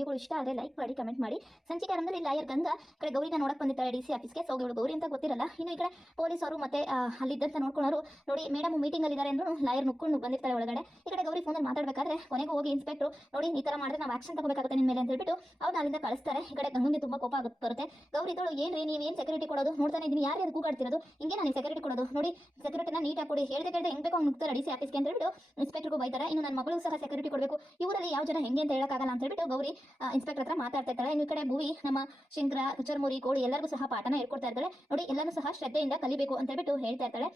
ಇವುಗಳು ಇಷ್ಟ ಆದರೆ ಲೈಕ್ ಮಾಡಿ ಕಮೆಂಟ್ ಮಾಡಿ. ಆರಂಭದಲ್ಲಿ ಲಾಯರ್ ಗಂಗಾ, ಕಡೆ ಗೌರಿನ ನೋಡಕ್ ಬಂದಿರ್ತಾರೆ ಡಿ ಸಿ ಆಫೀಸ್ಗೆ ಸೊ ಇವಳು ಗೌರಿ ಅಂತ ಗೊತ್ತಿರಲ್ಲ. ಇನ್ನು ಈ ಕಡೆ ಪೊಲೀಸರು ಮತ್ತೆ ಅಲ್ಲಿದ್ದಂತ ನೋಡ್ಕೊಳ್ಳೋರು ನೋಡಿ ಮೇಡಮ್ ಮೀಟಿಂಗ್ ಅಲ್ಲಿ ಇದ್ದಾರೆ ಅಂದ್ರು ಲಾಯರ್ ನುಕ್ಕೊಂಡು ಬಂದಿರ್ತಾರೆ ಒಳಗಡೆ. ಈ ಕಡೆ ಗೌರಿ ಫೋನಲ್ಲಿ ಮಾತಾಡಬೇಕಾದ್ರೆ ಕೊನೆಗೆ ಹೋಗಿ ಇನ್ಸ್ಪೆಕ್ಟರ್ ನೋಡಿ, ಈ ತರ ಮಾಡಿದ್ರೆ ನಾವು ಆಕ್ಷನ್ ತಗೋಬೇಕಾಗುತ್ತೆ ನಿಮ್ಮ ಮೇಲೆ ಅಂತ ಹೇಳ್ಬಿಟ್ಟು ಅವ್ರು ಅಲ್ಲಿಂದ ಕಳಿಸ್ತಾರೆ. ಈ ಕಡೆ ಗಂಗಂಗೆ ತುಂಬಾ ಕೋಪ ಆಗುತ್ತೆ ಬರುತ್ತೆ. ಗೌರಿ ಇದ್ದಳು, ಏನ್ರಿ, ನೀವು ಏನು ಸೆಕ್ಯೂರಿಟಿ ಕೊಡೋದು? ನೋಡ್ತಾನೆ ಇದೀನಿ ಯಾರು ಯಾರು ಕೂಗಾಡ್ತಿರೋದು? ಹಿಂಗೆ ನಾನು ಸೆಕ್ಯೂರಿಟಿ ಕೊಡೋದು? ನೋಡಿ ಸೆಕ್ಯೂರಿಟಿನ ನೀಟಾಗಿ ಕೊಡಿ. ಹೇಳಿದೆ ಕೇಳಿದೆ ಹೆಂಗ್ ಬೇಕೋ ಅವ್ನು ಡಿ ಸಿ ಆಫೀಸ್ಗೆ ಅಂತ ಹೇಳ್ಬಿಟ್ಟು ಇನ್ಸ್ಪೆಕ್ಟರ್ಗೂ ಬೈತಾರೆ. ಇನ್ನು ನನ್ನ ಮಗಳು ಸಹ ಸೆಕ್ಯೂರಿಟಿ ಕೊಡಬೇಕು. ಇವರಲ್ಲಿ ಯಾವ ಜನ ಹೆಂಗೆ ಅಂತ ಹೇಳಕ್ಕಾಗಲ್ಲ ಅಂತ ಹೇಳ್ಬಿಟ್ಟು ಗೌರಿ ಇನ್ಸ್ಪೆಕ್ಟರ್ ಹತ್ರ ಮಾತಾಡ್ತಾ ಇರ್ತಾಳೆ. ಇನ್ನು ಕಡೆ ಭೂವಿ, ನಮ್ಮ ಶಂಕರ ಕುಚರ್ಮುರಿ ಕೋಳಿ ಎಲ್ಲರಿಗೂ ಸಹ ಪಾಠನ ಹೇಳ್ಕೊಡ್ತಾ ಇರ್ತಾಳೆ. ನೋಡಿ ಎಲ್ಲರೂ ಸಹ ಶ್ರದ್ಧೆಯಿಂದ ಕಲಿಬೇಕು ಅಂತ ಹೇಳ್ಬಿಟ್ಟು ಹೇಳ್ತಾ ಇರ್ತಾಳೆ.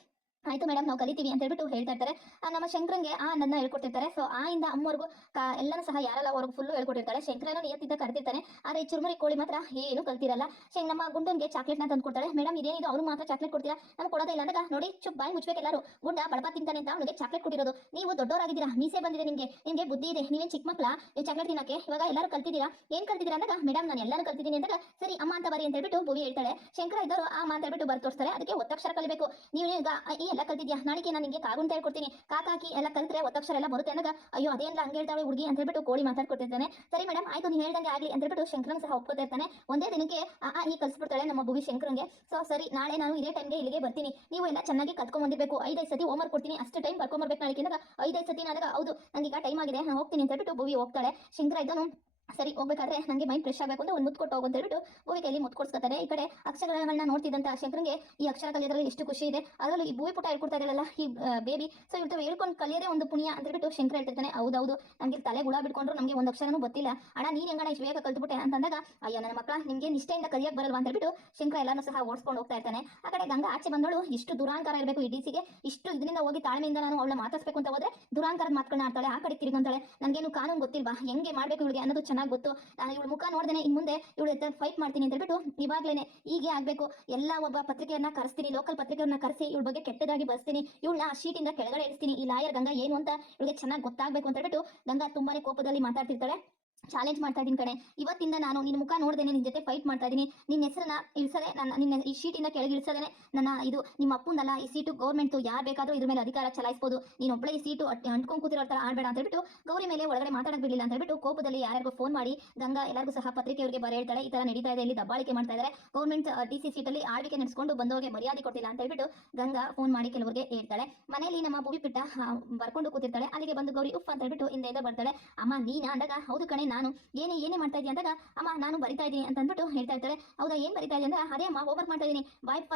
ಆಯ್ತು ಮೇಡಮ್ ನಾವು ಕಲಿತೀವಿ ಅಂತ ಹೇಳ್ಬಿಟ್ಟು ಹೇಳ್ತಾ ಇರ್ತಾರೆ. ನಮ್ಮ ಶಂಕರಂಗೆ ಆ ನನ್ನ ಹೇಳ್ಕೊಟ್ಟಿರ್ತಾರೆ. ಸೊ ಆ ಇಂದ ಅಮ್ಮವರೆಗೂ ಎಲ್ಲಾನು ಸಹ ಯಾರಲ್ಲ ಅವ್ರಿಗೆ ಫುಲ್ ಹೇಳ್ಕೊಟ್ಟಿರ್ತಾರೆ. ಶಂಕರನ ನಿಯತ್ತಿದ್ದ ಕರೆದಿರ್ತಾನೆ ಆದ್ರೆ ಈ ಚುರುಮುರಿ ಕೋಳಿ ಮಾತ್ರ ಏನು ಕಲ್ತಿರಲ್ಲ. ಶಂಕ್ ನಮ್ಮ ಗುಂಡನ್ಗೆ ಚಾಕ್ಲೇಟ್ನ ತಂದ್ಕೊಡ್ತಾರೆ ಮೇಡಮ್ ಇದೇನಿದು? ಅವ್ರು ಮಾತ್ರ ಚಾಕ್ಲೇಟ್ ಕೊಡ್ತೀರಾ? ನಮ್ಗೆ ಕೊಡೋದೇ ಇಲ್ಲ. ಅಂದಾಗ ನೋಡಿ, ಚುಪ್ ಬಾಯಿ ಮುಚ್ಚಬೇಕು ಎಲ್ಲರೂ. ಗುಂಡ ಬಡಪ ತಿಂತಾನೆ ಅಂತ ಅವ್ನಿಗೆ ಚಾಕ್ಲೇಟ್ ಕೊಟ್ಟಿರೋದು. ನೀವು ದೊಡ್ಡವರಾಗಿದ್ದೀರಾ? ಮೀಸೆ ಬಂದಿದೆ ನಿಮಗೆ. ನಿಮಗೆ ಬುದ್ಧಿ ಇದೆ. ನೀವೇನು ಚಿಕ್ಕ ಮಕ್ಕಳ ನೀವು ಚಾಕ್ಲೇಟ್ ತಿನ್ನಕ್ಕೆ? ಇವಾಗ ಎಲ್ಲರೂ ಕಲ್ತಿದ್ದೀರಾ? ಏನು ಕಲ್ತಿದ್ದೀರಾ ಅಂದಾಗ ಮೇಡಮ್ ನಾನು ಎಲ್ಲರೂ ಕಲ್ತಿದ್ದೀನಿ ಅಂದಾಗ, ಸರಿ, ಅಮ್ಮ ಅಂತ ಬರಿ ಅಂತ ಹೇಳ್ಬಿಟ್ಟು ಭೂವಿ ಹೇಳ್ತಾಳೆ. ಶಂಕರ ಇದ್ದವರು ಆ ಅಂತ ಹೇಳ್ಬಿಟ್ಟು ಬರ್ ತೋರಿಸ್ತಾರೆ. ಅದಕ್ಕೆ ಒತ್ತಕ್ಷರ ಕಲಿಬೇಕು. ನೀವು ಈಗ ಈ ಎಲ್ಲ ಕಲ್ತಿದ್ಯಾ? ನಾಳೆಗೆ ನಾನು ನಿಮಗೆ ಕಾಗು ಅಂತ ಹೇಳ್ಕೊಡ್ತೀನಿ ಕಾಕಾಕಿ ಎಲ್ಲ ಕಲ್ತ್ರೆ ಒತ್ತಕ್ಷರ ಎಲ್ಲ ಬರುತ್ತೆ ಅಂದಾಗ ಅಯ್ಯೋ ಅದೇನಿಲ್ಲ ಹಂಗೆ ಹೇಳ್ತಾಳೆ ಹುಡುಗಿ ಅಂತ ಹೇಳ್ಬಿಟ್ಟು ಕೋಳಿ ಮಾತಾಡ್ಕೊತಿರ್ತಾನೆ ಸರಿ ಮೇಡಮ್ ಆಯ್ತು, ನೀವು ಹೇಳ್ದಂಗೆ ಆಗಲಿ ಅಂತ ಹೇಳ್ಬಿಟ್ಟು ಶಂಕರನ್ ಸಹ ಒಪ್ಕೋತಾ ಇರ್ತಾನೆ. ಒಂದೇ ದಿನಕ್ಕೆ ಆ ನೀ ಕಲ್ಸ್ಬಿಡ್ತಾಳೆ ನಮ್ಮ ಭೂಮಿ ಶಂಕರಂಗೆ. ಸೊ ಸರಿ, ನಾಳೆ ನಾನು ಇದೇ ಟೈಮ್ಗೆ ಇಲ್ಲಿಗೆ ಬರ್ತೀನಿ. ನೀವು ಎಲ್ಲ ಚೆನ್ನಾಗಿ ಕಲ್ತ್ಕೊಂಡ್ ಬಂದಿರಬೇಕು ಐದೈದು ಸತಿ ಹೋಮ್ವರ್ಕ್ ಕೊಡ್ತೀನಿ. ಅಷ್ಟು ಟೈಮ್ ಬರ್ಕೊಂಬರ್ಬೇಕು ಅಂದಾಗ ಐದೈದು ಸತಿ ನನಗೆ ಹೌದು ನನಗೆ ಈಗ ಟೈಮ್ ಆಗಿದೆ. ನಾನು ಹೋಗ್ತೀನಿ ಅಂತ ಹೇಳ್ಬಿಟ್ಟು ಭೂವಿ ಹೋಗ್ತಾಳೆ. ಶಂಕರ ಇದ್ದನು ಸರಿ, ಹೋಗ್ಬೇಕಾದ್ರೆ ನನಗೆ ಮೈಂಡ್ ಫ್ರೆಶ್ ಆಗಬೇಕು ಅಂತ ಒಂದು ಮುತ್ತು ಕೊಟ್ಟು ಹೋಗು ಅಂತ ಹೇಳ್ಬಿಟ್ಟು ಭೂವಿಕೆಯಲ್ಲಿ ಮುತ್ತು ಕೊಡ್ಸ್ಕೊತಾರೆ. ಈ ಕಡೆ ಅಕ್ಷರಗಳನ್ನ ನೋಡ್ತಿದ್ದಂತ ಶಂಕರಂಗೆ ಈ ಅಕ್ಷರ ಕಲಿಯೋದ್ರಲ್ಲಿ ಎಷ್ಟು ಖುಷಿ ಇದೆ. ಅದರಲ್ಲೂ ಈ ಭೂವಿ ಪುಟ ಹೇಳ್ಕೊಡ್ತಾ ಇರಲ್ಲ ಈ ಬೇಬಿ ಸೊ ಇವ್ರು ಹೇಳ್ಕೊಂಡು ಕಲಿಯೋದೇ ಒಂದು ಪುಣ್ಯ ಅಂತ ಹೇಳ್ಬಿಟ್ಟು ಶಂಕರ ಹೇಳ್ತಿರ್ತಾನೆ. ಹೌದೌದು, ನಂಗೆ ತಲೆ ಗುಳ ಬಿಟ್ಕೊಂಡ್ರು, ನಮಗೆ ಒಂದು ಅಕ್ಷರನೂ ಗೊತ್ತಿಲ್ಲ. ಅಣ್ಣ, ನೀನ್ ಹೆಂಗಣ ಇಷ್ಟು ಬೇಗ ಕಲ್ತ್ಬಿಟ್ಟೆ ಅಂತಂದಾಗ, ಅಯ್ಯೋ, ನನ್ನ ಮಕ್ಕಳ, ನಿಮಗೆ ನಿಷ್ಠೆಯಿಂದ ಕಲಿಯಕ್ಕೆ ಬರಲ್ವಾ ಅಂತ ಹೇಳ್ಬಿಟ್ಟು ಶಂಕರ ಎಲ್ಲರೂ ಸಹ ಓಡಿಸ್ಕೊಂಡು ಹೋಗ್ತಾ ಇರ್ತಾನೆ. ಆ ಕಡೆ ಗಂಗಾ ಆಚೆ ಬಂದಳು ಇಷ್ಟು ದುರಾಂಕಾರ ಇರಬೇಕು ಈ ಡಿಸಿಗೆ ಇಷ್ಟು ಇದರಿಂದ ಹೋಗಿ ತಾಳ್ಮೆಯಿಂದ ನಾನು ಅವಳ ಮಾತಾಡ್ಸ್ಬೇಕು ಅಂತ ಹೋದ್ರೆ ದುರಾಂಕಾರದ ಮಾತುಗಳನ್ನ ಆಡ್ತಾಳೆ, ಆ ಕಡೆ ತಿರುಗಂತಾಳೆ ನನಗೇನು ಕಾನೂನು ಗೊತ್ತಿಲ್ವಾ? ಹೆಂಗೆ ಮಾಡ್ಬೇಕು ಇವಳಿಗೆ ಅನ್ನೋದು ಚೆನ್ನಾಗಿ ಗೊತ್ತು. ನಾನು ಇವಳು ಮುಖ ನೋಡ್ದೇನೆ, ಇನ್ ಮುಂದೆ ಇವಳು ಫೈಟ್ ಮಾಡ್ತೀನಿ ಅಂತ ಹೇಳ್ಬಿಟ್ಟು ಇವಾಗ್ಲೇನೆ ಹೀಗೆ ಆಗ್ಬೇಕು. ಎಲ್ಲ ಒಬ್ಬ ಪತ್ರಿಕೆಯನ್ನ ಕರೆಸ್ತೀನಿ ಲೋಕಲ್ ಪತ್ರಿಕೆಯನ್ನ ಕರೆಸಿ, ಇವಳ ಬಗ್ಗೆ ಕೆಟ್ಟದಾಗಿ ಬರ್ಸ್ತೀನಿ ಇವಳನ್ನ ಆ ಶೀಟಿಂದ ಕೆಳಗಡೆ ಇಳಿಸ್ತೀನಿ. ಈ ಲಾಯರ್ ಗಂಗಾ ಏನು ಅಂತ ಇವಳಿಗೆ ಚೆನ್ನಾಗಿ ಗೊತ್ತಾಗಬೇಕು ಅಂತ ಹೇಳ್ಬಿಟ್ಟು ಗಂಗಾ ತುಂಬಾನೇ ಕೋಪದಲ್ಲಿ ಮಾತಾಡ್ತಿರ್ತಾಳೆ. ಚಾಲೆಂಜ್ ಮಾಡ್ತಾ ಇದ್ದೀನಿ ಕಣೆ. ಇವತ್ತಿಂದ ನಾನು ನಿನ್ನ ಮುಖ ನೋಡ್ದೇನೆ ನಿನ್ನ ಜೊತೆ ಫೈಟ್ ಮಾಡ್ತಾ ಇದ್ದೀನಿ. ನಿನ್ನ ಹೆಸರನ್ನ ಇಳಿಸದೆ, ನನ್ನ, ನಿನ್ನ ಈ ಶೀಟಿಂದ ಕೆಳಗೆ ಇಳಿಸದೇನೆ, ನನ್ನ ಇದು ನಿಮ್ಮ ಅಪ್ಪಂದಲ್ಲ, ಈ ಸೀಟು ಗೌರ್ಮೆಂಟ್ ಯಾರು ಬೇಕಾದ್ರೂ ಇದ್ರ ಮೇಲೆ ಅಧಿಕಾರ ಚಲಾಯಿಸಬಹುದು ನೀನು ಒಬ್ಬಳೇ ಈ ಸೀಟು ಅಂಟ್ಕೊಂಡು ಕೂತಿರೋ ಥರ ಆಡಬೇಡ ಅಂತ ಹೇಳ್ಬಿಟ್ಟು ಗೌರಿ ಮೇಲೆ ಒಳಗಡೆ ಮಾತಾಡಕ್ ಬಿಡಲಿಲ್ಲ ಅಂತ ಹೇಳ್ಬಿಟ್ಟು ಕೋಪದಲ್ಲಿ ಯಾರಿಗೂ ಫೋನ್ ಮಾಡಿ, ಗಂಗಾ ಎಲ್ಲರಿಗೂ ಸಹ ಪತ್ರಿಕೆಯವರಿಗೆ ಬರ ಹೇಳ್ತಾಳೆ, ಈ ತರ ನಡೀತಾ ಇದೆ, ಇಲ್ಲಿ ದಬ್ಬಾಳಿಕೆ ಮಾಡ್ತಾ ಇದ್ದಾರೆ ಗೌರ್ಮೆಂಟ್ ಡಿ ಸಿ ಸೀಟಲ್ಲಿ ಆಳ್ವಿಕೆ ನಡೆಸ್ಕೊಂಡು ಬಂದವರಿಗೆ ಮರ್ಯಾದೆ ಕೊಟ್ಟಿಲ್ಲ ಅಂತ ಹೇಳ್ಬಿಟ್ಟು ಗಂಗಾ ಫೋನ್ ಮಾಡಿ ಕೆಲವರಿಗೆ ಹೇಳ್ತಾಳೆ. ಮನೆಯಲ್ಲಿ ನಮ್ಮ ಭೂಮಿ ಪಿಟ್ಟ ಬರ್ಕೊಂಡು ಕೂತಿರ್ತಾಳೆ. ಅಲ್ಲಿಗೆ ಬಂದು ಗೌರಿ, ಉಫ್ ಅಂತ ಹೇಳ್ಬಿಟ್ಟು ಹಿಂದೆಯಿಂದ ಬರ್ತಾಳೆ. ಅಮ್ಮ, ನೀನಾ ಅಂದಾಗ? ಹೌದು ಕಣೆ ನಾನು ಏನೇ ಏನೇ ಮಾಡ್ತಾ ಇದೀಯ ಅಂದಾಗ, ಅಮ್ಮ, ನಾನು ಬರಿತಾ ಇದ್ದೀನಿ ಅಂತ ಅಂದ್ಬಿಟ್ಟು ಹೇಳ್ತಾ ಇರ್ತಾಳೆ ಹೌದಾ, ಏನ್ ಬರಿತಾ ಇದೀಯ ಅಂದ್ರೆ ಅದೇ ಅಮ್ಮ ಹೋಮ್ವರ್ಕ್ ಮಾಡ್ತಾ ಇದೀನಿ ಬಾಯ್ಪ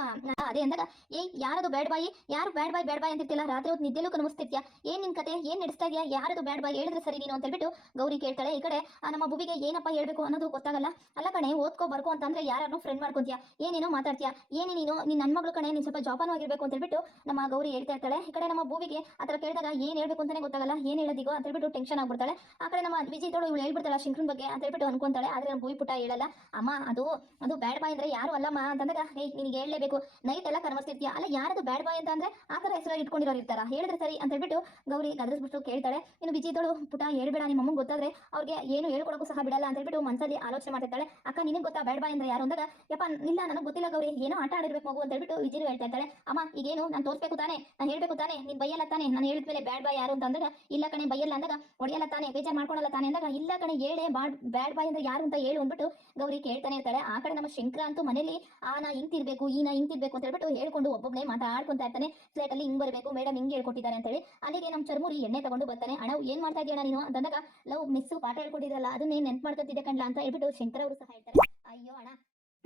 ಅದೇ ಅಂದಾಗ ಏ ಯಾರದು ಬ್ಯಾಡ್ ಬಾಯಿ ಯಾರು ಬ್ಯಾಡ್ ಬಾಯ್ ಬ್ಯಾಡ್ ಬಾಯ್ ಅಂತಿರ್ತಿಲ್ಲ ರಾತ್ರಿ ಹೊತ್ತು ನಿದ್ದೆಲ್ಲೂ ಕನಸ್ತಿರ್ತೀಯ ಏನ್ ನಿನ್ ಕತೆ, ಏನ್ ನಡೆಸ್ತಾ ಇದೆಯಾ ಯಾರದು ಬ್ಯಾಡ್ ಬಾಯ್ ಹೇಳಿದ್ರೆ ಸರಿ ನೀನು ಅಂತ ಹೇಳ್ಬಿಟ್ಟು ಗೌರಿ ಕೇಳ್ತಾಳೆ. ಈ ಕಡೆ ನಮ್ಮ ಬುಬಿಗೆ ಏನಪ್ಪ ಹೇಳ್ಬೇಕು ಅನ್ನೋದು ಗೊತ್ತಾಗಲ್ಲ. ಅಲ್ಲ ಕಣೆ, ಓದ್ಕೋ, ಬರ್ಕೋ ಅಂತಂದ್ರೆ ಯಾರನ್ನು ಫ್ರೆಂಡ್ ಮಾಡ್ಕೊಂತೀಯ? ಏನೇನೋ ಮಾತಾಡ್ತೀಯ? ಏನೇ ನೀನು ನಿನ್ನ ನನ್ನ ಮಗಳು ಕಣೆ, ನೀನ್ ಸ್ವಲ್ಪ ಜೋಪಾನವಾಗಿರ್ಬೇಕು ಅಂತ ಹೇಳ್ಬಿಟ್ಟು ನಮ್ಮ ಗೌರಿ ಹೇಳ್ತಾ ಇರ್ತಾಳೆ. ಈ ಕಡೆ ನಮ್ಮ ಬುಬಿಗೆ ಆತರ ಕೇಳಿದಾಗ ಏನ್ ಹೇಳ್ಬೇಕು ಅಂತಾನೆ ಗೊತ್ತಾಗಲ್ಲ. ಏನ್ ಹೇಳೋದಿಗೋ ಅಂತ ಹೇಳ್ಬಿಟ್ಟು ಟೆನ್ಷನ್ ಆಗ್ಬಿಡ್ತಾಳೆ. ಆ ಕಡೆ ನಮ್ಮ ವಿಜಯ್ ತೋಳು, ಇವಳು ಹೇಳ್ಬಿಡ್ತಾಳೆ. ಶಂಕರನ್ ಬಗ್ಗೆ ಅಂತ ಹೇಳ್ಬಿಟ್ಟು ಅನ್ಕೊಂತಾಳೆ. ಆದ್ರೆ ನಮ್ಮ ಭೂಮಿ ಪುಟ ಹೇಳಲ್ಲ. ಅಮ್ಮ, ಅದು ಅದು ಬ್ಯಾಡ್ ಬಾಯ್ ಅಂದ್ರೆ ಯಾರು ಅಲ್ಲಮ್ಮ? ಅಂತಂದಾಗ ಏಯ್ ನಿನಗೆ ಹೇಳಲೇಬೇಕು. ನೈಟ್ ಎಲ್ಲ ಕನ್ವರ್ಸ್ತಿರ್ತೀಯ ಅಲ್ಲ, ಯಾರದು ಬ್ಯಾಡ್ ಬಾಯ್ ಅಂತ ಅಂದ್ರೆ ಆ ತರ ಹೆಸರು ಇಟ್ಕೊಂಡಿರೋರು ಇರ್ತಾರ. ಹೇಳಿದ್ರೆ ಸರಿ ಅಂತ ಹೇಳ್ಬಿಟ್ಟು ಗೌರಿ ಗದರಿಸ್ಬಿಟ್ಟು ಕೇಳ್ತಾಳೆ. ಇನ್ನು ವಿಜಯದಳು ಪುಟ, ಹೇಳ್ಬೇಡ ನಿಮ್ಮ ಗೊತ್ತಾದ್ರೆ ಅವ್ರಿಗೆ ಏನು ಹೇಳ್ಕೊಡಕ್ಕೂ ಸಹ ಬಿಡಲ್ಲ ಅಂತ ಹೇಳ್ಬಿಟ್ಟು ಮನಸ್ಸಲ್ಲಿ ಆಲೋಚನೆ ಮಾಡ್ತಿರ್ತಾಳೆ. ಅಕ್ಕ, ನಿನಗೆ ಗೊತ್ತಾ ಬ್ಯಾಡ್ ಬಾಯ್ ಅಂದ್ರೆ ಯಾರು ಅಂದಾಗ, ಯಪ್ಪ, ಇಲ್ಲ, ನನಗೆ ಗೊತ್ತಿಲ್ಲ ಗೌರಿ. ಏನೋ ಆಟ ಆಡಿರ್ಬೇಕು ಮಗು ಅಂತ ಹೇಳ್ಬಿಟ್ಟು ವಿಜಯ್ ಹೇಳ್ತಾ ಇರ್ತಾಳೆ. ಅಮ್ಮ, ಈಗೇನು? ನಾನು ತೋರ್ಸ್ಬೇಕು ತಾನೆ. ನಾನು ಹೇಳ್ಬೇಕು ತಾನೆ. ನೀನ್ ಬೈಯಲ್ಲ ತಾನೆ. ನಾನು ಹೇಳಿದ್ಮೇಲೆ ಬ್ಯಾಡ್ ಬಾಯ್ ಯಾರು ಅಂತ ಅಂದಾಗ, ಇಲ್ಲ ಕಣೆ, ಬೈಯಲ್ಲ ಅಂದಾಗ, ಹೊಡೆಯಲ್ಲ ತಾನೆ. ಬೇಜಾರ್ ಮಾಡ್ಕೊಳಲ್ಲ ತಾನೆ ಅಂದಾಗ, ಇಲ್ಲ ಕಣೆ ಹೇಳೆ ಬಾಡ್, ಬ್ಯಾಡ್ ಬಾಯ್ ಅಂದ್ರೆ ಯಾರು ಅಂತ ಹೇಳು ಅಂದ್ಬಿಟ್ಟು ಗೌರಿ ಕೇಳ್ತಾನೆ ಇರ್ತಾಳೆ. ಆ ಕಡೆ ನಮ್ಮ ಶಂಕರ ಅಂತೂ ಮನೇಲಿ ಆ ನಾ ಹಿಂತಿರ್ಬೇಕು ಈ ನಾ ಹಿಂತಿರ್ಬೇಕು ಅಂತ ಹೇಳ್ಬಿಟ್ಟು ಹೇಳ್ಕೊಂಡು ಒಬ್ಬೊಬ್ಬನೇ ಮಾತಾಡ್ಕೊಂತ ಇರ್ತಾನೆ. ಫ್ಲೇಟ್ ಅಲ್ಲಿ ಹಿಂಗ್ ಬರಬೇಕು ಮೇಡಮ್ ಹಿಂಗ್ ಹೇಳ್ಕೊಟ್ಟಿದ್ದಾರೆ ಅಂತ ಹೇಳಿ. ಅಲ್ಲಿಗೆ ನಮ್ಮ ಚರ್ಮುರಿ ಎಣ್ಣೆ ತಗೊಂಡು ಬರ್ತಾನೆ. ಅಣ್ಣ, ಏನ್ ಮಾಡ್ತಾ ಇದೀಯ ನೀನು? ಅಂತಂದಾಗ, ಲವ್ ಮಿಸ್ ಪಾಠ ಹೇಳ್ಕೊಟ್ಟಿದ್ರಲ್ಲ ಅದನ್ನೇ ನೆನ್ಪು ಮಾಡ್ಕೊತಿದ್ದೆ ಕಣ್ಲಾ? ಅಂತ ಹೇಳ್ಬಿಟ್ಟು ಶಂಕರ್ ಅವರು ಸಹ ಹೇಳ್ತಾರೆ. ಅಯ್ಯೋ ಅಣ್ಣ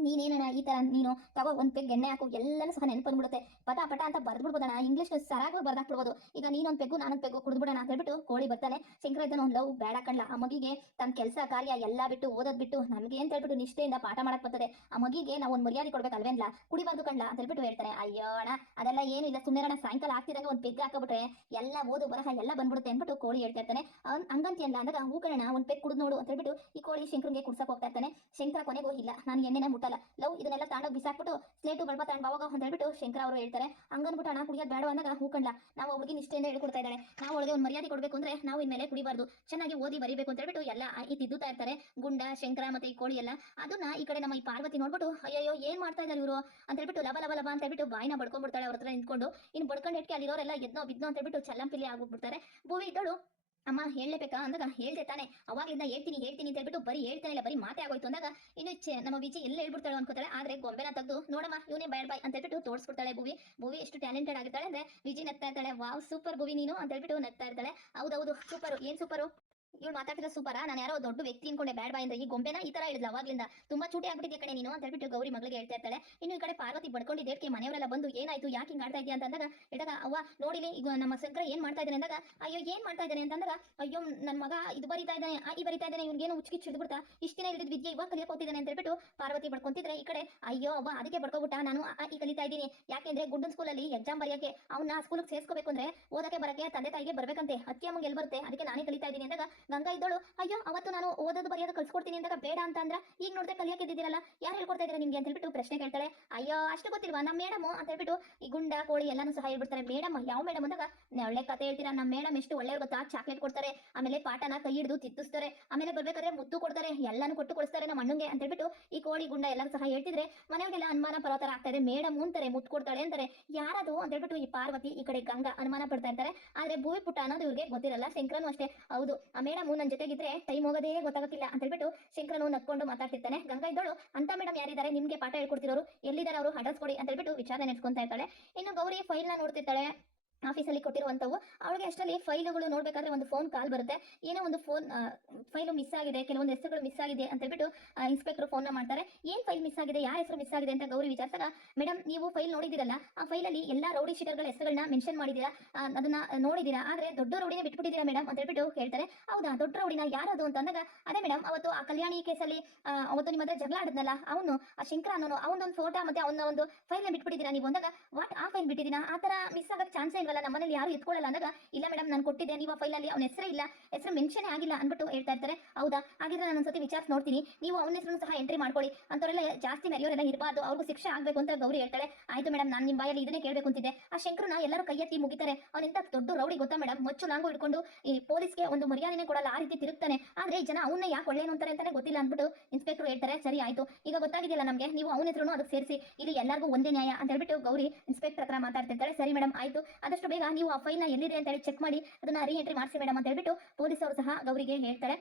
ನೀನೇನಣ್ಣ ಈ ತರ ನೀನು ತಗೋ ಒಂದ್ ಪೆಗ್ ಎಣ್ಣೆ ಹಾಕು, ಎಲ್ಲಾನು ಸಹ ನೆನಪು ಬಂದ್ಬಿಡುತ್ತೆ. ಪಟ ಪಟ ಅಂತ ಬರ್ದ್ಬಿಡ್ಬೋದಣ್ಣ. ಇಂಗ್ಲಿಷ್ ಸರಾಗ ಬರ್ದಾಕ್ಬಿಡ್ಬೋದು. ಈಗ ನೀನೊಂದ್ ಪೆಗ್ಗು, ನಾನೊಂದ್ ಪೆಗ್ಗು ಕುಡಿದ್ಬಿಡೋಣ ಅಂತ ಹೇಳ್ಬಿಟ್ಟು ಕೋಳಿ ಬರ್ತಾನೆ. ಶಂಕರ ಇದ್ದಾನೆ ಒಂದು ಲವ್ ಬೇಡ ಕಣ್ಲ. ಆ ಮಗಿಗೆ ತನ್ನ ಕೆಲಸ, ಕಾರ್ಯ ಎಲ್ಲಾ ಬಿಟ್ಟು, ಓದೋದ್ ಬಿಟ್ಟು, ನಮ್ಗೆ ಅಂತ ಹೇಳ್ಬಿಟ್ಟು ನಿಷ್ಠೆಯಿಂದ ಪಾಠ ಮಾಡಕ್ ಬರ್ತದೆ. ಆ ಮಗಿಗೆ ನಾವು ಒಂದ್ ಮರ್ಯಾದೆ ಕೊಡ್ಬೇಕಲ್ವೇನ್ಲ ಕುಡಿಬಾರ್ದು ಕಣ್ಲ ಅಂತ ಹೇಳ್ಬಿಟ್ಟು ಹೇಳ್ತಾರೆ ಅಯ್ಯೋಣ ಅದೆಲ್ಲ ಏನು ಇಲ್ಲ. ಸುಮ್ಮನೆ ಸಾಯಂಕಾಲ ಆಗ್ತಿರಂಗ ಒಂದ್ ಪೆಗ್ ಹಾಕಬಿಟ್ರೆ ಎಲ್ಲ ಓದು, ಬರಹ ಎಲ್ಲ ಬಂದ್ಬಿಡುತ್ತೆ ಅಂದ್ಬಿಟ್ಟು ಕೋಳಿ ಹೇಳ್ತಾ ಇರ್ತಾನೆ. ಅವ್ನ್ ಅಂದಾಗ, ಹೂ ಕಣ ಒಂದ್ ಪೆಗ್ ಕುಡಿದು ನೋಡು ಅಂತ ಹೇಳ್ಬಿಟ್ಟು ಈ ಕೋಳಿ ಶಂಕರ್ಗೆ ಕುಡ್ಸಕ್ ಹೋಗ್ತಾ ಇರ್ತಾನೆ. ಶಂಕರ ಕೊನೆಗೂ, ಇಲ್ಲ, ನಾನು ಎಣ್ಣೆನ ಮುಟ್ಟಲ್ಲ ಲವ್ ಇದನ್ನೆಲ್ಲ ತಾಂಡೋಗಿ ಬಿಸಾಕ್ಬಿಟ್ಟು ಸ್ಲೇಟು ಬಳಪ ತಾಂಡ್ ಬಾವಾಗ ಅಂತ ಹೇಳ್ಬಿಟ್ಟು ಶಂಕರ ಅವರು ಹೇಳ್ತಾರೆ. ಹಂಗನ್ಬಿಟ್ಟು ಹಣ ಕುಡಿಯೋದು ಬೇಡ ಅಂದಾಗ ಹೂ ಕಂಡ ನಾವು ಅವ್ರಿಗೆ ನಿಷ್ಠೆಯಿಂದ ಹೇಳ್ಕೊಡ್ತಾ ಇದ್ದಾರೆ ನಾವು ಅವಳಿಗೆ ಒಂದು ಮರ್ಯಾದೆ ಕೊಡಬೇಕು ಅಂದ್ರೆ ನಾವು ಇನ್ಮೇಲೆ ಕುಡಿಬಾರ್ದು. ಚೆನ್ನಾಗಿ ಓದಿ ಬರಿಬೇಕು ಅಂತ ಹೇಳ್ಬಿಟ್ಟು ಎಲ್ಲ ಈ ತಿದ್ದುತ್ತಾ ಇರ್ತಾರೆ. ಗುಂಡ, ಶಂಕರ ಮತ್ತೆ ಈ ಕೋಳಿ ಎಲ್ಲ. ಅದನ್ನ ಈ ಕಡೆ ನಮ್ಮ ಈ ಪಾರ್ವತಿ ನೋಡ್ಬಿಟ್ಟು ಅಯ್ಯೋ ಏನ್ ಮಾಡ್ತಾ ಇದ್ದಾರೆ ಇವರು? ಅಂತ ಹೇಳ್ಬಿಟ್ಟು ಲಬ ಲಬ ಲಬ ಅಂತ ಹೇಳ್ಬಿಟ್ಟು ಬಾಯಿನ ಬಡ್ಕೊಂಡ್ಬಿಡ್ತಾಳೆ ಅವ್ರ ಹತ್ರ ನಿಂತ್ಕೊಂಡು. ಇನ್ನು ಬಡ್ಕೊಂಡು ಇಟ್ಕೆ ಅಲ್ಲಿರೋರೆಲ್ಲ ಎದ್ನೋ ಬಿದ್ನೋ ಅಂತ ಹೇಳ್ಬಿಟ್ಟು ಚಲ್ಲಂಪಿಲಿ ಆಗ್ಬಿಡ್ತಾರೆ ಭೂವಿ ಇದ್ದಳು. ಅಮ್ಮ ಹೇಳಲೇಬೇಕಾ ಅಂದಾಗ ಹೇಳ್ದೆ ತಾನೆ. ಅವಾಗ್ಲಿಂದ ಹೇಳ್ತೀನಿ ಹೇಳ್ತೀನಿ ಅಂತ ಹೇಳ್ಬಿಟ್ಟು ಬರೀ ಹೇಳ್ತಾನೆ ಇಲ್ಲ, ಬರೀ ಮಾತೇ ಆಗೋಯ್ತು ಅಂದಾಗ ಇನ್ನು ನಮ್ಮ ವಿಜಿ ಎಲ್ಲ ಹೇಳ್ಬಿಡ್ತಾಳೆ ಅನ್ಕೋತಾಳೆ. ಆದ್ರೆ ಗೊಂಬೆನ ತೆಗೆದು, ನೋಡಮ್ಮ, ಇವನೇ ಬ್ಯಾಡ್ ಬಾಯ್ ಅಂತ ಹೇಳ್ಬಿಟ್ಟು ತೋರಿಸ್ಬಿಡ್ತಾಳೆ ಭೂವಿ. ಭೂವಿ ಎಷ್ಟು ಟ್ಯಾಲೆಂಟೆಡ್ ಆಗಿರ್ತಾಳೆ ಅಂದ್ರೆ ವಿಜಿ ನಗ್ತಾ ಇರ್ತಾಳೆ. ವಾವ್ ಸೂಪರ್ ಭೂವಿ ನೀನು ಅಂತ ಹೇಳ್ಬಿಟ್ಟು ನಗ್ತಾ ಇರ್ತಾಳೆ. ಹೌದೌದು ಸೂಪರ್ ಏನ್ ಸೂಪರು ಇವ್ಳು ಮಾತಾಡ್ತಿರೋ ಸೂಪರ ನಾನು ಯಾರೋ ದೊಡ್ಡ ವ್ಯಕ್ತಿ ಅನ್ಕೊಂಡೆ ಬ್ಯಾಡ್ ಬಾಯ್ ಅಂದ್ರೆ. ಈ ಗೊಂಬೆನ ಈ ತರ ಹೇಳಿದ್ಲ ಅವಾಗ್ಲಿಂದ. ತುಂಬಾ ಚೂಟಿ ಆಗ್ಬಿಟ್ಟಿದೆ ಕಡೆ ನೀನು ಅಂತ ಹೇಳ್ಬಿಟ್ಟು ಗೌರಿ ಮಗಳಿಗೆ ಹೇಳ್ತಾ ಇರ್ತಾಳೆ. ಇನ್ನು ಈ ಕಡೆ ಪಾರ್ವತಿ ಬಡ್ಕೊಂಡಿದ್ದೇಕ್ಕೆ ಮನೆಯವರೆಲ್ಲ ಬಂದು ಏನಾಯ್ತು, ಯಾಕೆ ಹಿಂಗ್ ಆಡ್ತಾ ಇದೆಯಾ ಅಂತ ಅಂದಾಗ ನೋಡಿಲಿ, ಈಗ ನಮ್ಮ ಶಂಕರ ಏನ್ ಮಾಡ್ತಾ ಇದ್ದಾನೆ ಅಂದಾಗ, ಅಯ್ಯೋ, ಏನ್ ಮಾಡ್ತಾ ಇದ್ದಾನೆ ಅಂತಂದಾಗ, ಅಯ್ಯೋ ನನ್ನ ಮಗ ಇದು ಬರಿತಾ ಇದ್ದಾನೆ ಈ ಬರಿತಾ ಇದ್ದಾನೆ, ಇವ್ನಿಗೇನು ಉಚ್ಕಿ ಚಿಡ್ಬಿಡ್ತಾ ಇಷ್ಟ ದಿನ ಇಳಿದ ವಿದ್ಯೆ ಇವಾಗ ಕಲಿಯಕ್ ಅಂತ ಹೇಳ್ಬಿಟ್ಟು ಪಾರ್ವತಿ ಬಡ್ಕೊಂತಿದ್ರೆ ಈ ಕಡೆ, ಅಯ್ಯೋ, ಅವ್ವ, ಅದಕ್ಕೆ ಬಡ್ಕೊಬಿಟ್ಟ, ನಾನು ಈ ಕಲಿತಾ ಇದ್ದೀನಿ. ಯಾಕೆಂದ್ರೆ ಗುಡ್ಡನ್ ಸ್ಕೂಲಲ್ಲಿ ಎಕ್ಸಾಮ್ ಬರೆಯಕ್ಕೆ ಅವ್ನ ಸ್ಕೂಲ್ಗೆ ಸೇರ್ಸ್ಕೋಬೇಕು ಅಂದ್ರೆ ಓದಕ್ಕೆ ಬರಕ್ಕೆ ತಂದೆ ತಾಯಿಗೆ ಬರ್ಬೇಕಂತೆ, ಅತ್ತಿ ಅಮ್ಮಂಗೆ ಎಲ್ಲಿ ಬರುತ್ತೆ, ಅದಕ್ಕೆ ನಾನೇ ಕಲಿತಾ ಇದ್ದೀನಿ ಅಂದಾಗ ಗಂಗಾ ಇದ್ದಳು, ಅಯ್ಯೋ, ಅವತ್ತು ನಾನು ಓದೋದು ಬರೆಯೋದು ಕಲ್ಸ್ಕೊಡ್ತೀನಿ ಅಂದಾಗ ಬೇಡ ಅಂತ ಅಂದ್ರೆ ಈಗ ನೋಡಿದ್ರೆ ಕಲಿಯಕ್ಕೆ ಇದ್ದಿದ್ದೀರಲ್ಲ, ಯಾರು ಹೇಳ್ಕೊಡ್ತಾ ಇದ್ದೀರಾ ನಿಮ್ಗೆ? ಅಂತ ಹೇಳ್ಬಿಟ್ಟು ಪ್ರಶ್ನೆ ಕೇಳ್ತಾಳೆ. ಅಯ್ಯೋ, ಅಷ್ಟು ಗೊತ್ತಿಲ್ವಾ? ನಮ್ಮ ಮೇಡಮ್, ಅಂತ ಹೇಳ್ಬಿಟ್ಟು ಈ ಗುಂಡ, ಕೋಳಿ ಎಲ್ಲಾನು ಸಹ ಹೇಳ್ಬಿಡ್ತಾರೆ. ಮೇಡಮ್, ಯಾವ ಮೇಡಮ್? ಅಂದಾಗ, "ನೇ ಒಳ್ಳೆ ಕತೆ ಹೇಳ್ತೀರಾ? ನಮ್ಮ ಮೇಡಮ್ ಎಷ್ಟು ಒಳ್ಳೆಯವ್ರು ಗೊತ್ತಾ? ಚಾಕ್ಲೇಟ್ ಕೊಡ್ತಾರೆ, ಆಮೇಲೆ ಪಾಠನ ಕೈ ಹಿಡಿದು ತಿತ್ತಿಸ್ತಾರೆ ಆಮೇಲೆ ಬರ್ಬೇಕಾದ್ರೆ ಮುದ್ದು ಕೊಡ್ತಾರೆ, ಎಲ್ಲಾನು ಕೊಟ್ಟು ಕೊಡಿಸ್ತಾರೆ ನಮ್ಮ ಅಣ್ಣಂಗೆ, ಅಂತ ಹೇಳ್ಬಿಟ್ಟು ಈ ಕೋಳಿ, ಗುಂಡ ಎಲ್ಲಾನು ಸಹ ಹೇಳ್ತಿದ್ರೆ, ಮನೆಯವರಿಗೆಲ್ಲ ಅನುಮಾನ ಪರೋತರ ಆಗ್ತಾ ಇದೆ. ಮೇಡಮ್ ಅಂತಾರೆ, ಮುದ್ದು ಕೊಡ್ತಾಳೆ ಅಂತಾರೆ. ಯಾರದು? ಅಂತ ಹೇಳ್ಬಿಟ್ಟು ಈ ಪಾರ್ವತಿ ಈ ಕಡೆ ಗಂಗಾ ಅನುಮಾನ ಪಡ್ತಾ ಇರ್ತಾರೆ. ಆದ್ರೆ ಭೂಮಿ ಪುಟ್ಟ ಅನ್ನೋದು ಇವ್ರಿಗೆ ಗೊತ್ತಿರಲ್ಲ, ಶಂಕರನು ಅಷ್ಟೇ. ಹೌದು ಆ ಮೇಡಮ್ ನನ್ ಜೊತೆಗಿದ್ರೆ ಟೈಮ್ ಹೋಗೋದೇ ಗೊತ್ತಾಗತ್ತಿಲ್ಲ ಅಂತ ಹೇಳ್ಬಿಟ್ಟು ಶಂಕರನು ನಕ್ಕೊಂಡು ಮಾತಾಡ್ತಿರ್ತಾನೆ. ಗಂಗಾ ಇದ್ದಳು, ಅಂತ ಮೇಡಮ್ ಯಾರಿದ್ದಾರೆ? ನಿಮ್ಗೆ ಪಾಠ ಹೇಳ್ಕೊಡ್ತಿರೋರು? ಎಲ್ಲಿದ್ದಾರೆ ಅವರು? ಅಡ್ರೆಸ್ ಕೊಡಿ ಅಂತ ಹೇಳ್ಬಿಟ್ಟು ವಿಚಾರಣೆ ನಡೆಸ್ಕೊಂತಾ ಇರ್ತಾಳೆ. ಇನ್ನು ಗೌರಿ ಫೈಲ್ನ ನೋಡ್ತಿರ್ತಾಳೆ. ಆಫೀಸಲ್ಲಿ ಕೊಟ್ಟಿರುವಂತವು, ಅವಳಿಗೆ ಅಷ್ಟರಲ್ಲಿ ಫೈಲುಗಳು ನೋಡ್ಬೇಕಾದ್ರೆ ಒಂದು ಫೋನ್ ಕಾಲ್ ಬರುತ್ತೆ. ಏನೋ ಒಂದು ಫೋನ್ ಫೈಲು ಮಿಸ್ ಆಗಿದೆ, ಕೆಲವೊಂದು ಹೆಸರುಗಳು ಮಿಸ್ ಆಗಿದೆ ಅಂತ ಹೇಳ್ಬಿಟ್ಟು ಇನ್ಸ್ಪೆಕ್ಟರ್ ಫೋನ್ ಮಾಡ್ತಾರೆ. ಏನ್ ಫೈಲ್ ಮಿಸ್ ಆಗಿದೆ, ಯಾರ ಹೆಸರು ಮಿಸ್ ಆಗಿದೆ ಅಂತ ಗೌರಿ ವಿಚಾರಿಸಿದಾಗ ಮೇಡಮ್ ನೀವು ಫೈಲ್ ನೋಡಿದಿರಲ್ಲ ಆ ಫೈಲಲ್ಲಿ ಎಲ್ಲಾ ರೌಡಿ ಶೀಟರ್ಗಳ ಹೆಸರುಗಳನ್ನ ಮೆನ್ಷನ್ ಮಾಡಿದ್ದೀರಾ? ಅದನ್ನ ನೋಡಿದೀರಾ ಆದ್ರೆ ದೊಡ್ಡ ರೌಡಿನೇ ಬಿಟ್ಬಿಟ್ಟಿದೀರಾ ಮೇಡಮ್ ಅಂತ ಹೇಳ್ಬಿಟ್ಟು ಹೇಳ್ತಾರೆ. ಹೌದಾ, ದೊಡ್ಡ ರೌಡಿನ ಯಾರದು? ಅಂತ ಅಂದಾಗ, ಅದೇ ಮೇಡಮ್ ಅವತ್ತು ಆ ಕಲ್ಯಾಣಿ ಕೇಸಲ್ಲಿ ಅವತ್ತು ನಿಮ್ಮ ಹತ್ರ ಜಗಳ ಆಡಿದ್ನಲ್ಲ, ಅವನು, ಆ ಶಂಕರ ಅನ್ನೋನು ಅವನೊಂದು ಫೋಟೋ ಮತ್ತೆ ಅವನ ಒಂದು ಫೈಲ್ ಬಿಟ್ಬಿಟ್ಟಿದ್ದೀರಾ ನೀವು? ಅಂದಾಗ ವಾಟ್ ಆ ಫೈಲ್ ಬಿಟ್ಟಿದ್ದೀರಾ ಆ ಥರ ಮಿಸ್ ಆಗಕ್ಕೆ ಚಾನ್ಸೇ ಇಲ್ವಲ್ಲ ನಮ್ಮನೇಲಿ ಯಾರು ಎತ್ಕೊಳ್ಳಲ್ಲ ಅಂದಾಗ, ಇಲ್ಲ ಮೇಡಮ್ ನಾನು ಕೊಟ್ಟಿದ್ದೆ, ನೀವು ಫೈಲ್ ಅಲ್ಲಿ ಅವನ ಹೆಸರೇ ಇಲ್ಲ, ಹೆಸರು ಮೆನ್ಷನ್ ಆಗಿಲ್ಲ, ಅಂದ್ಬಿಟ್ಟು ಹೇಳ್ತಾ ಇರ್ತಾರೆ. ಹೌದಾ? ಹಾಗಿದ್ರೆ ನಾನು ಒಂದ್ಸತಿ ವಿಚಾರ ನೋಡ್ತೀನಿ. ನೀವು ಅವನ ಹೆಸರು ಸಹ ಎಂಟ್ರಿ ಮಾಡ್ಕೊಳ್ಳಿ. ಅಂತವರೆಲ್ಲ ಜಾಸ್ತಿ ಮೆರೆಯೋರೆಲ್ಲ ಇರಬಾರ್ದು. ಅವ್ರಿಗೂ ಶಿಕ್ಷೆ ಆಗಬೇಕು ಅಂತ ಗೌರಿ ಹೇಳ್ತಾಳೆ. ಆಯ್ತು ಮೇಡಮ್ ನಾನು ನಿಮ್ಮ ಬಾಯಲ್ಲಿ ಇದನ್ನೇ ಕೇಳಬೇಕು ಅಂತಿದ್ದೆ. ಆ ಶಂಕರನ ಎಲ್ಲರೂ ಕೈ ಎತ್ತಿ ಮುಗಿತಾರೆ. ಅವನಿಂತ ದೊಡ್ಡ ರೌಡಿ ಗೊತ್ತಾ ಮೇಡಮ್ ಮಚ್ಚು ಲಾಂಗು ಹಿಡ್ಕೊಂಡು ಈ ಪೊಲೀಸ್ಗೆ ಒಂದು ಮರ್ಯಾದೆನೇ ಕೊಡಲ್ಲ. ಆ ರೀತಿ ತಿರುಗ್ತಾನೆ. ಆದ್ರೆ ಜನ ಅವನ್ನ ಯಾಕೆ ಒಳ್ಳೇನು ಅಂತಾರೆ ಅಂತಾನೆ ಗೊತ್ತಿಲ್ಲ ಅಂದ್ಬಿಟ್ಟು ಇನ್ಸ್ಪೆಕ್ಟರ್ ಹೇಳ್ತಾರೆ, ಸರಿ ಆಯ್ತು. ಈಗ ಗೊತ್ತಾಗಿದೆಯಲ್ಲ ನಮಗೆ? ನೀವು ಅವನ ಹೆಸರು ಅದಕ್ಕೆ ಸೇರಿಸಿ. ಇಲ್ಲಿ ಎಲ್ಲರಿಗೂ ಒಂದೇ ನ್ಯಾಯ, ಅಂತ ಹೇಳ್ಬಿಟ್ಟು ಗೌರಿ ಇನ್ಸ್ಪೆಕ್ಟರ್ ಹತ್ರ ಮಾತಾಡ್ತಿರ್ತಾರೆ ಸರಿ ಮೇಡಮ್ ಆಯ್ತು. ಆದಷ್ಟು ಬೇಗ ನೀವು ಆ ಫೈಲ್ನ ಎಲ್ಲಿದೆ ಅಂತ ಹೇಳಿ ಚೆಕ್ ಮಾಡಿ, ಅದನ್ನ ರೀ ಎಂಟ್ರಿ ಮಾಡಿಸಿ ಮೇಡಮ್ ಅಂತ ಹೇಳ್ಬಿಟ್ಟು ಪೊಲೀಸ್ ಅವರು ಸಹ ಗೌರಿಗೆ ಹೇಳ್ತಾರೆ.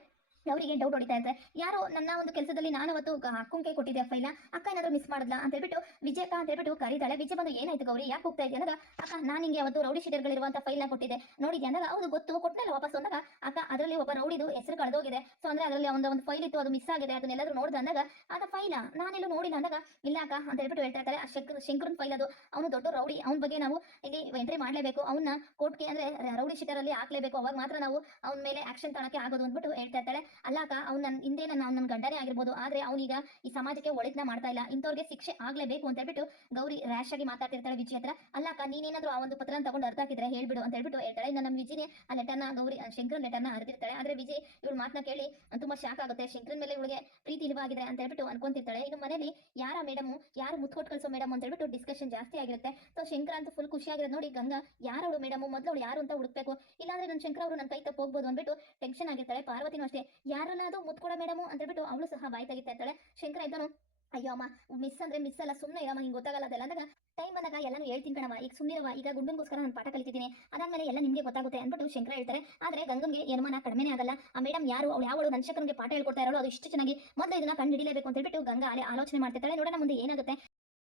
ಅವರಿಗೆ ಡೌಟ್ ಹೊಡಿತಾ ಇರ್ತಾರೆ ಯಾರೋ ನನ್ನ ಒಂದು ಕೆಲಸದಲ್ಲಿ ನಾನು ಅವತ್ತು ಅಕ್ಕಂಗೆ ಕೊಟ್ಟಿದ್ದೆ ಫೈಲ? ಅಕ್ಕ ಏನಾದ್ರು ಮಿಸ್ ಮಾಡಲ್ಲ ಅಂತ ಹೇಳ್ಬಿಟ್ಟು ವಿಜಯಕ್ಕ ಅಂತ ಹೇಳ್ಬಿಟ್ಟು ಕರೀತಾಳೆ. ವಿಜಯ ಬಂದು, ಏನಾಯ್ತು ಗೌರಿ? ಯಾಕೆ ಹೋಗ್ತಾ ಇದೆಯಾ? ಅಂದಾಗ, ಅಕ್ಕ, ನಾನು ನಿಂಗೆ ಅವತ್ತು ರೌಡಿ ಶೀಟರ್ಗಳಿರುವಂತ ಫೈಲ್ನ ಕೊಟ್ಟಿದ್ದೆ. ನೋಡಿದ್ಯಾ? ಅಂದಾಗ, ಹೌದು, ಗೊತ್ತು. ಕೊಟ್ಟನಲ್ಲ ವಾಪಸ್ ಅಂದಾಗ, ಅಕ್ಕ, ಅದರಲ್ಲಿ ಒಬ್ಬ ರೌಡಿದು ಹೆಸರು ಕಳೆದೋಗಿದೆ. ಸೊ ಅಂದ್ರೆ ಅದರಲ್ಲಿ ಒಂದು ಒಂದು ಫೈಲ್ ಇತ್ತು, ಅದು ಮಿಸ್ ಆಗಿದೆ. ಅದನ್ನೆಲ್ಲರೂ ನೋಡಿದ ಅಂದಾಗ, ಅದ ಫೈಲ? ನಾನೆಲ್ಲೂ ನೋಡಿಲ್ಲ. ಅಂದಾಗ, ಇಲ್ಲ ಅಕ್ಕ, ಅಂತ ಹೇಳ್ಬಿಟ್ಟು ಹೇಳ್ತಾ ಇರ್ತಾರೆ ಆ ಶಂಕರ್, ಶಂಕರನ್ ಫೈಲ್ ಅದು. ಅವನು ದೊಡ್ಡ ರೌಡಿ. ಅವನ ಬಗ್ಗೆ ನಾವು ಇಲ್ಲಿ ಎಂಟ್ರಿ ಮಾಡಲೇಬೇಕು. ಅವನ್ನ ಕೋರ್ಟ್ಗೆ ಅಂದ್ರೆ ರೌಡಿ ಶೀಟರಲ್ಲಿ ಹಾಕ್ಲೇಬೇಕು. ಅವಾಗ ಮಾತ್ರ ನಾವು ಅವನ ಮೇಲೆ ಆಕ್ಷನ್ ತಗೊಳಕ್ಕೆ ಆಗೋದು ಅಂದ್ಬಿಟ್ಟು ಹೇಳ್ತಾ ಇರ್ತಾಳೆ. ಅಲ್ಲ ಅವ್ನ ಅವ್ನು ನನ್ನ ಹಿಂದೆ ನನ್ನ ನನ್ನ ಗಂಡನೇ ಆಗಿರ್ಬೋದು. ಆದ್ರೆ ಅವನೀಗ ಈ ಸಮಾಜಕ್ಕೆ ಒಳಿತನ ಮಾಡ್ತಾ ಇಲ್ಲ. ಇಂಥವ್ರಿಗೆ ಶಿಕ್ಷೆ ಆಗ್ಲೇಬೇಕು ಅಂತ ಹೇಳ್ಬಿಟ್ಟು ಗೌರಿ ರ್ಯಾಶ್ ಆಗಿ ಮಾತಾಡ್ತಿರ್ತಾಳೆ ವಿಜಯ್ ಹತ್ರ ಅಲ್ಲಾಕ ನೀನೇನಾದ್ರೂ ಆ ಒಂದು ಪತ್ರನ ತಗೊಂಡು ಅರ್ಥ ಹಾಕಿದ್ರೆ ಹೇಳ್ಬಿಡು ಅಂತ ಹೇಳ್ಬಿಟ್ಟು ಹೇಳ್ತಾಳೆ. ಇನ್ನು ನಮ್ಮ ವಿಜಯನೇ ಆ ಲೆಟರ್ನ ಗೌರಿ ಶಂಕರ್ ಲೆಟರ್ನ ಅರ್ದಿರ್ತಾಳೆ ಆದ್ರೆ ವಿಜಯ್ ಇವಳು ಮಾತನ್ನ ಕೇಳಿ ತುಂಬಾ ಶಾಕ್ ಆಗುತ್ತೆ. ಶಂಕರನ್ ಮೇಲೆ ಇವಳಿಗೆ ಪ್ರೀತಿ ಇಲ್ವಾಗಿದೆ ಅಂತ ಹೇಳ್ಬಿಟ್ಟು ಅನ್ಕೊಂತಿರ್ತಾಳೆ. ಇನ್ನು ಮನೇಲಿ ಯಾರ ಮೇಡಮ್ ಯಾರು ಮುತ್ಕೊಟ್ಟು ಕಳ್ಸೋ ಮೇಡಮ್ ಅಂತ ಹೇಳ್ಬಿಟ್ಟು ಡಿಸ್ಕಷನ್ ಜಾಸ್ತಿ ಆಗಿರುತ್ತೆ. ಸೊ ಶಂಕರ ಅಂತ ಫುಲ್ ಖುಷಿಯಾಗಿರೋದು ನೋಡಿ, ಗಂಗಾ ಯಾರವಳು ಮೇಡಮ್ ಮೊದಲು ಅವಳು ಯಾರು ಅಂತ ಹುಡುಕ್ಬೇಕು. ಇಲ್ಲಾಂದ್ರೆ ನನ್ನ ಶಂಕರ ಅವರು ನನ್ನ ಕೈ ತಪ್ಪ ಹೋಗ್ಬೋದು ಅಂದ್ಬಿಟ್ಟು ಟೆನ್ಷನ್ ಆಗಿರ್ತಾಳೆ. ಪಾರ್ವತಿನೂ ಅಷ್ಟೇ. ಯಾರನ್ನ ಅದು ಮುತ್ಕೊಡ ಮೇಡಮ್ ಅಂತ ಹೇಳ್ಬಿಟ್ಟು ಅವಳು ಸಹ ಬಾಯಿ ತೆಗಿತಾ ಇರ್ತಾಳೆ. ಶಂಕರ ಇದ್ದನು, ಅಯ್ಯೋ ಅಮ್ಮ ಮಿಸ್ ಅಂದ್ರೆ ಮಿಸ್ ಅಲ್ಲ ಸುಮ್ಮನೆ ಇರಮ್ಮ, ಹಿಂಗೆ ಗೊತ್ತಾಗಲ್ಲ ಅದೆಲ್ಲ. ಟೈಮ್ ಬಂದಾಗ ಎಲ್ಲಾನು ಹೇಳ್ತೀನಿ ಕಣಮ್ಮ, ಈಗ ಸುಮ್ಮನಿರವ ಈಗ ಗುಂಡನ್ಗೋಸ್ಕರ ನಾನು ಪಾಠ ಕಲಿತಿದ್ದೀನಿ. ಅದಾದ್ಮೇಲೆ ಎಲ್ಲ ನಿಮಗೆ ಗೊತ್ತಾಗುತ್ತೆ ಅಂದ್ಬಿಟ್ಟು ಶಂಕರ ಹೇಳ್ತಾರೆ. ಆದ್ರೆ ಗಂಗಂಗೆ ಅನುಮಾನ ಕಡಿಮೆನೇ ಆಗಲ್ಲ. ಆ ಮೇಡಮ್ ಯಾರು, ಅವಳು ಯಾವಳು ನನ್ನ ಪಾಠ ಹೇಳ್ಕೊಡ್ತಾ ಇರೋಳು, ಅದು ಇಷ್ಟು ಚೆನ್ನಾಗಿ ಮೊದಲು ಇದನ್ನ ಕಂಡು ಹಿಡಿಲೇಬೇಕು ಅಂತ ಹೇಳ್ಬಿಟ್ಟು ಗಂಗಾ ಆಲೋಚನೆ ಮಾಡ್ತಿರ್ತಾಳೆ ನೋಡೋಣ ಮುಂದೆ ಏನಾಗುತ್ತೆ.